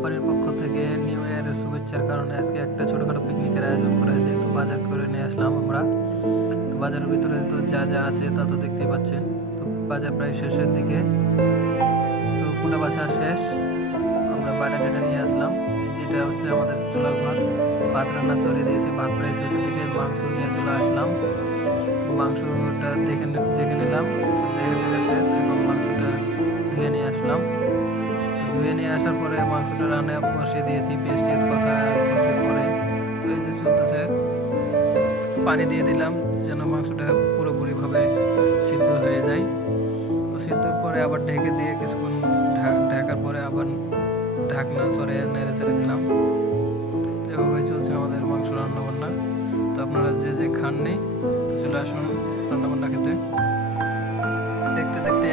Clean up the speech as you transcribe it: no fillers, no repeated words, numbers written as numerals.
কোম্পানির পক্ষ থেকে নিউ ইয়ারের শুভেচ্ছার কারণে আজকে একটা ছোটোখাটো পিকনিকের আয়োজন করা হয়েছে। তো বাজার করে নিয়ে আসলাম আমরা। তো বাজারের ভিতরে তো যা যা আছে তা তো দেখতেই পাচ্ছেন। তো বাজার প্রায় শেষের দিকে, তো কুটা বাছা শেষ। আমরা বাটা টেটা নিয়ে আসলাম, যেটা হচ্ছে আমাদের চুলার ঘর। ভাত রান্না চড়িয়ে দিয়েছি, ভাত প্রায় শেষের দিকে। মাংস নিয়ে চলে আসলাম। তো মাংসটা দেখে নিলাম, দেখে শেষ। এখন মাংসটা ধুয়ে নিয়ে আসলাম। ধুয়ে নিয়ে আসার পরে মাংসটা রান্না বসিয়ে দিয়েছি, পেঁয়াজ টেস্ট কষার পরে। তো এই যে চলতেছে, পানি দিয়ে দিলাম যেন মাংসটা পুরোপুরিভাবে সিদ্ধ হয়ে যায়। তো সিদ্ধ পরে আবার ঢেকে দিয়ে কিছুক্ষণ ঢাকার পরে আবার ঢাকনা সরিয়ে নেড়ে ছেড়ে দিলাম। তো এভাবেই চলছে আমাদের মাংস রান্নাবান্না। তো আপনারা যে যে খাননি চলে আসুন রান্নাবান্না খেতে। দেখতে দেখতে